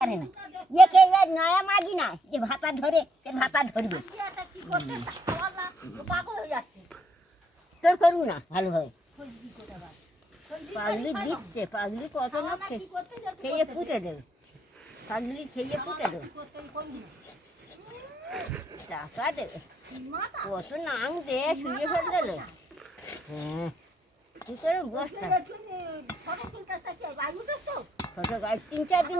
পারে না একে এ নয়া মাগি না যে ভাতা ধরে সে ভাতা ধরবে তোর করবো না ভালোভাবে পাগলি দিচ্ছে পাগলি কত না খেয়ে পুঁতে দেবে পাগলি খেয়ে পুঁতে দেবে টাকা দেবে কত নাম দে শুয়ে ফেলে দিল হ্যাঁ কি করে বসতে ছোটো গাছ 3-4 দিন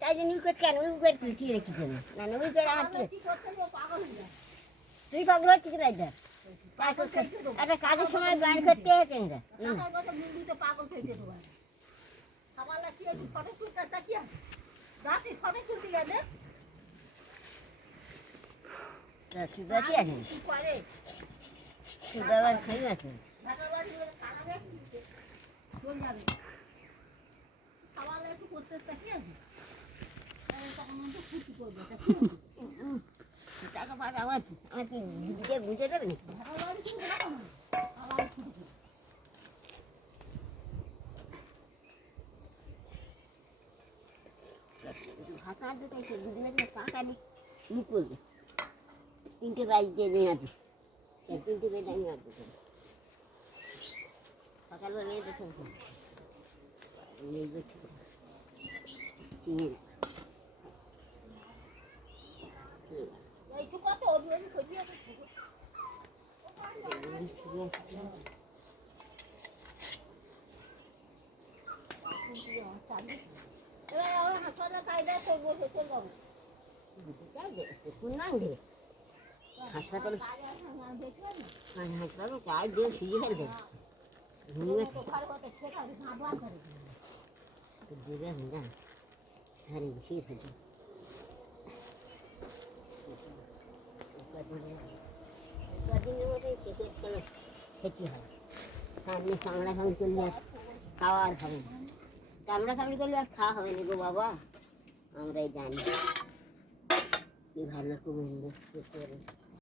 তাই জন্য উইকেট কেন উইকেট পিছিয়ে রেখেছে না না উইকেট হাঁটিয়ে তুই পাগল হচ্ছে কি রাইডার একটা কাজের সময় ব্যান্ড করতে হচ্ছে সুগারই আছে সুগার খাই আছে টাকা পাবে আমার কি বুঝে দেবে নাকি ভাতা দিতে দুদিনের টাকা নিয়ে করবে 3টে বাইক দিয়ে নিয়ে আসবে 3টে বাইক নিয়ে আসবে সকালবেলা এই দেখো এই দেখো হাসপাতাল হাসপাতাল কাজ দিয়ে শুয়ে ফেলবে দেবে না ঘরে শুয়ে ফেলবে খেতে হয় সামনে সামনাসামনি করলে আর খাওয়া আর হবে না সামনাসামনি করলে আর খাওয়া হবে না গো বাবা আমরাই জানি কি ভালো করে